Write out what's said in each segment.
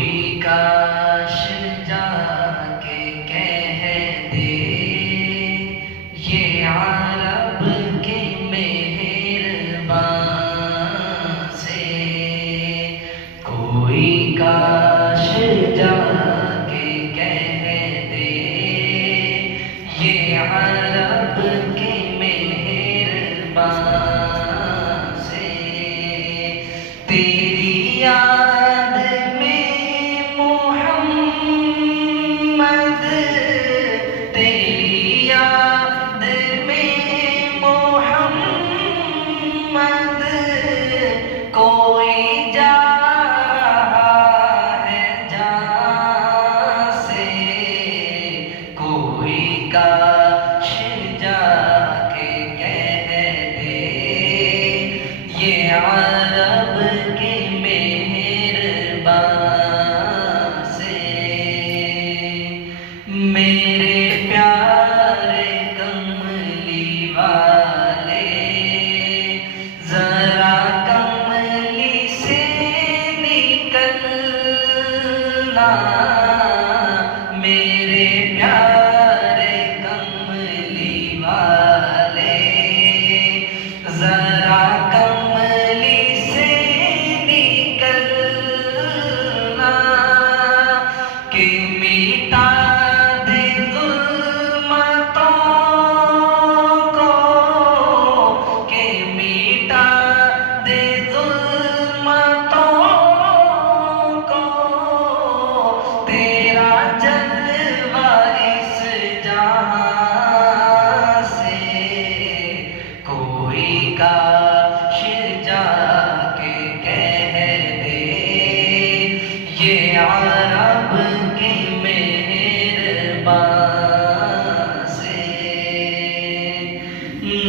کوئی کاش جا کے کہہ دے یہ عرب کے مہربان سے، کوئی کاش جا کے کہہ دے یہ عرب کے مہربان سے، تیری یاد میں محمد، تیری یاد میں محمد کوئی جا رہا ہے جہاں سے، کوئی کاش جا کے کہہ دے یہ عرب کے مہربان سے، میرے پیارے کملی والے ذرا کملی سے نکلنا، میرے پیارے کملی والے ذرا کملی سے نکلنا، کہ میٹا دے ظلمتوں کو، کہ میٹا دے ظلمتوں کو، تیرا جلوہ اس جہاں سے، کوئی کاش جا کے کہہ دے یہ عرب کے مہربان سے،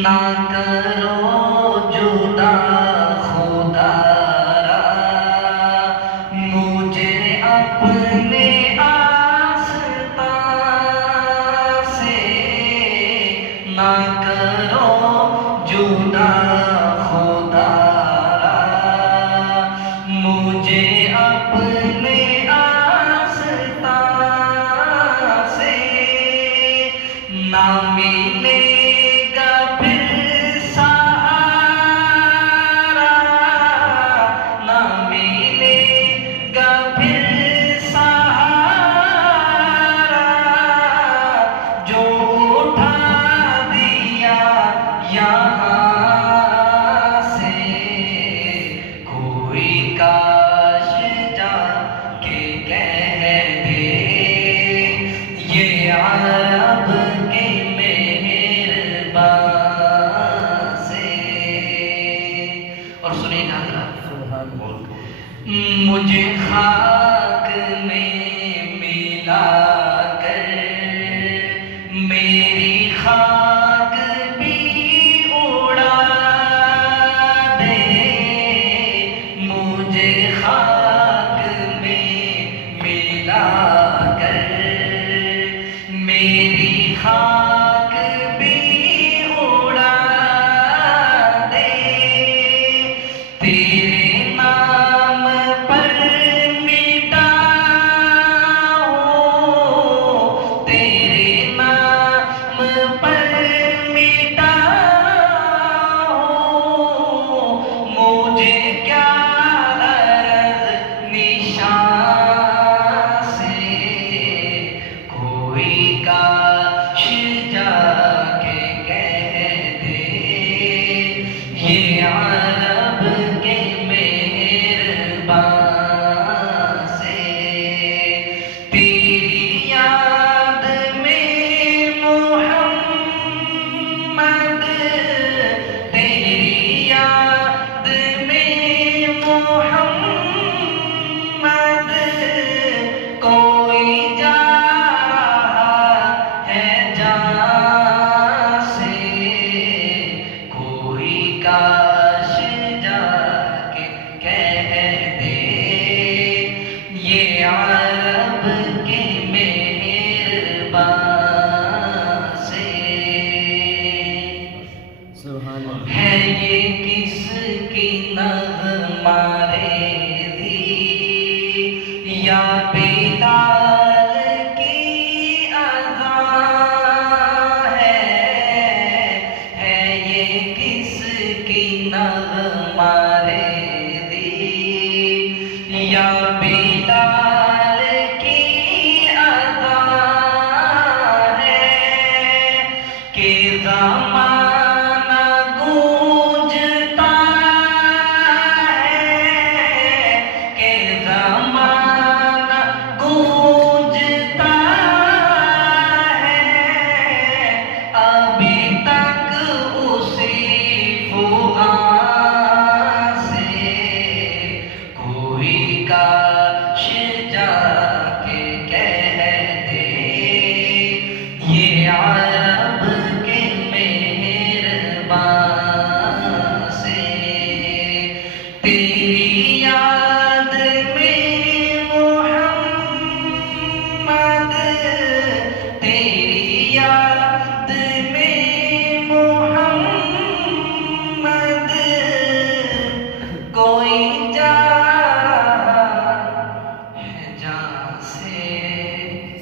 نہ کرو جدا خدا را مجھے اپنے آستان سے، نہ کرو جدا خدا را مجھے اپنے آستان سے، نہ ملے گا پھر سہارا، نہ ملے گا پھر سہارا، جو اٹھا دیا یہاں سے، کوئی کاش جا کے کہہ دے یہ عرب کے مہربان سے، اور سنیں حضرات، مجھے خاک میں ملا کر میری خاک بھی اڑا دے، مجھے خاک میں ملا کر میری خاک بھی اڑا دے، تیرے نام پر مٹاؤں یا بلال کی اذان ہے یہ کس کی نغمہ ریزی، یا بلال کی اذان ہے کہ زمانہ گونجتا ہے، کہ زمانہ گونجتا ہے، ابھی تک اسی فغاں سے کوئی کاش جا